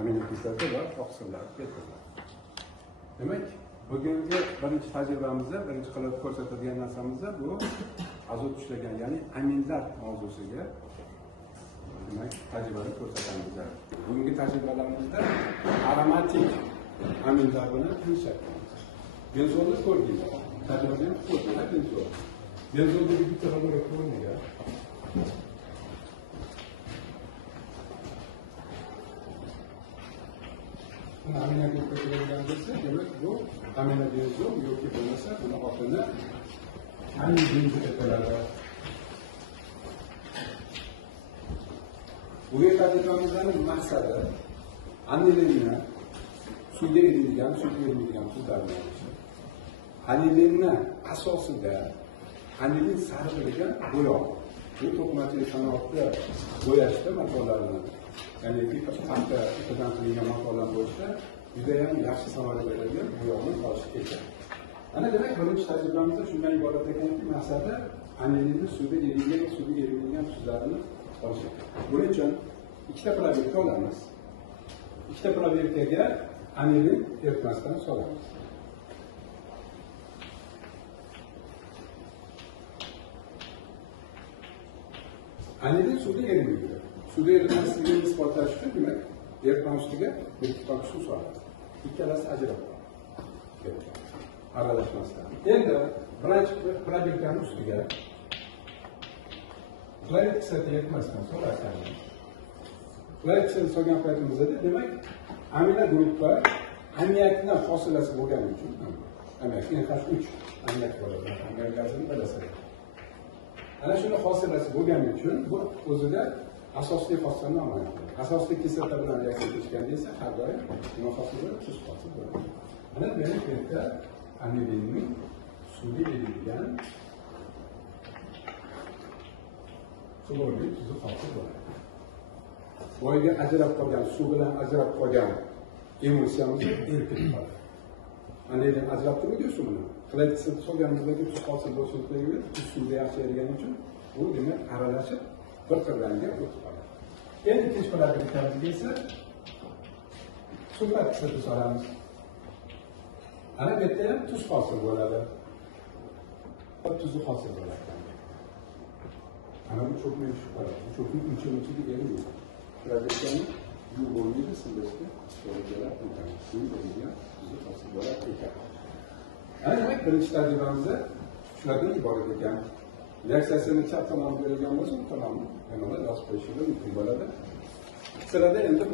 aminokislota va oqsillar keltiriladi. Demak, bugungi birinchi tajribamizda birinchi qilib ko'rsatadigan narsamiz bu azot ushlagan, ya'ni aminlar mavzusiga demak tajribani ko'rsatamiz. Bugungi tajribalarimizda aromatik aminlar bilan tanishamiz. Benzolni ko'rdingiz. Tajribada ham ko'rdingiz benzol. Benzolda bitta xabar ko'rmagan. Aminokislotlardan bo'lsa, demak bu aminobenzol yoki bo'lmasa buni otini aminbenzol deb ataladi. Bugungi tajribamizning maqsadi anilinni suvga erilgan, suvga erilgan tuzlarni olish. Anilinni asosida anilin sarg'ilgan bo'yoq. Bu to'qimachilik sanoatida bo'yashda matolarni, ya'ni paxta ipidan qilingan matolar bo'yashda juda ham yaxshi samara beradigan bo'yoqni olish kerak. Ana demak birinchi tajribamizda shundan iborat ekanki, maqsadi anilinni suvga erilgan tuzlarni olish. Buning uchun ikkita probirka olamiz. Ikkita probirkaga anilin eritmasdan solamiz. Anilin suvda erimaydi. Suvda erilmasligini isbotlash uchun demak, eritma ustiga bir tok suv solamiz. Ikkalasi ajrab turadi. Aralashmasdan. Endi birinchi probirkani ustiga xlorid kislota eritmasdan solamiz. Xlorid kislota solgan paytimizda demak, amino guruhlar ammiakdan hosilasi bo'lgani uchun, ammiak NH3 ammiak bo'ladi. Ammiak gazini bilasizlar. Ana shuni hosilasi bo'lgani uchun bu o'zida asosiy xossani amalga oshiradi. Asosiy kislota bilan reaksiya qilishganda esa har doim nima hosil bo'ladi? Tuz hosil bo'ladi. Mana bu yerda anilinning suvga erilgan xlorli tuzi hosil bo'ladi. Boyga ajrab qolgan suv bilan ajrab qolgan emulsiyamizni eritib qoladi. Anilin ajrab turmaydi suvni. Xlorid kislota solganimizdagi tuz hosil bo'lishligiga suvda yaxshi erigani uchun bu demak aralashib bir qirranga o'tib qoladi. Endi ikkinchi probirkamizga esa sulfat kislota solamiz. Ana bu yerda ham tuz hosil bo'ladi. Tuzi hosil bo'ladi. Ana bu cho'kmaydi shu qarab. Bu cho'kning uncha-munchaga erimaydi. Probirkani yuvib bo'lmaydi, silishga to'g'ri keladi. Suv erilgan tuzi hosil bo'ladi ekan. Ana demak birinchi tajribamizda shulardan iborat ekan. Reaksiyasini chap tomon berilgan bo'lsa, u tomonni mana yozib qo'yishimiz mumkin bo'ladi. Sirada endi